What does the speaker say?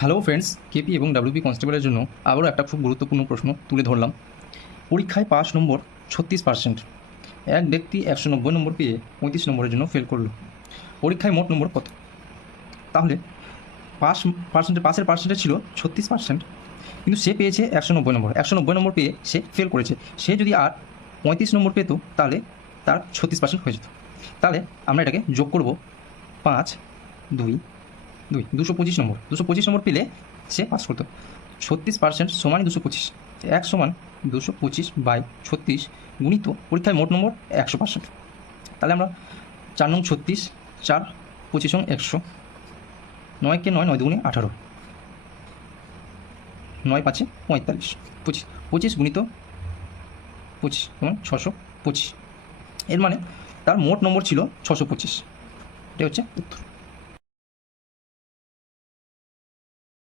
Hello friends, KP এবং WP কনস্টেবলের জন্য আবারও একটা খুব গুরুত্বপূর্ণ প্রশ্ন তুলে ধরলাম। পরীক্ষায় পাস নম্বর 36%। এক ব্যক্তি 190 নম্বর পেয়ে 35 নম্বরের জন্য ফেল করলো। পরীক্ষায় মোট নম্বর কত? তাহলে পাসের পার্সেন্টেজ ছিল 36%, কিন্তু সে পেয়েছে 190 নম্বর। 190 নম্বর পেয়ে সে ফেল করেছে। সে যদি আর 35 নম্বর পেত তাহলে তার 36% হয়ে যেত। তাহলে আমরা এটাকে যোগ করব। 5, 2, 225 নম্বর। 225 নম্বর পেলে সে পাস করতো। 36% সমান 225। 1 সমান 225/36 গুণিত পরীক্ষায় মোট নম্বর 100%। তাহলে আমরা 4 নং 36, 4 25 নং 100, 9 কে 9, 9 দুগুণে 18, 9 5 45, 25 গুণিত 25 সমান 625। এর মানে তার মোট নম্বর ছিল 625। এটা হচ্ছে উত্তর।